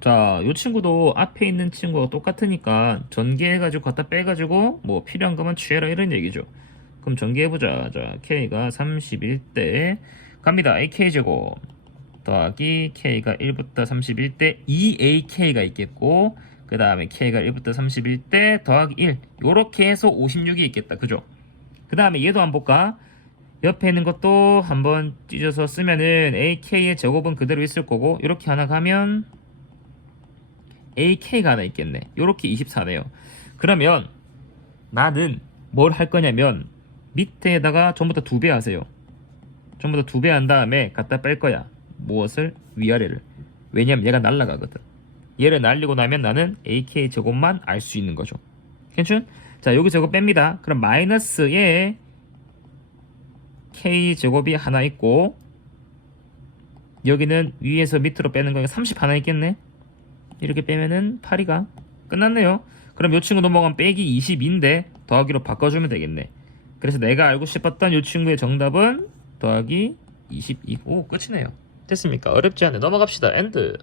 자, 요 친구도 앞에 있는 친구가 똑같으니까 전개해가지고 갖다 빼가지고 뭐 필요한 것만 취해라 이런 얘기죠. 그럼 전개해보자. 자, K가 31대 갑니다. AK제곱 더하기 K가 1부터 31대 2AK가 있겠고 그 다음에 K가 1부터 31대 더하기 1 요렇게 해서 56이 있겠다. 그죠? 그 다음에 얘도 한번 볼까? 옆에 있는 것도 한번 찢어서 쓰면은 AK의 제곱은 그대로 있을 거고 이렇게 하나 가면 AK가 하나 있겠네. 요렇게 24네요. 그러면 나는 뭘 할 거냐면 밑에다가 전부 다 두 배 하세요. 전부 다 두 배 한 다음에 갖다 뺄 거야. 무엇을? 위아래를. 왜냐면 얘가 날라가거든. 얘를 날리고 나면 나는 AK 제곱만 알 수 있는 거죠. 괜찮? 자, 여기 제곱 뺍니다. 그럼 마이너스에 K 제곱이 하나 있고 여기는 위에서 밑으로 빼는 거니까 30 하나 있겠네. 이렇게 빼면은 8이가 끝났네요. 그럼 요 친구 넘어가면 빼기 22인데 더하기로 바꿔주면 되겠네. 그래서 내가 알고 싶었던 요 친구의 정답은 더하기 22. 오 끝이네요. 됐습니까? 어렵지 않네. 넘어갑시다. 엔드.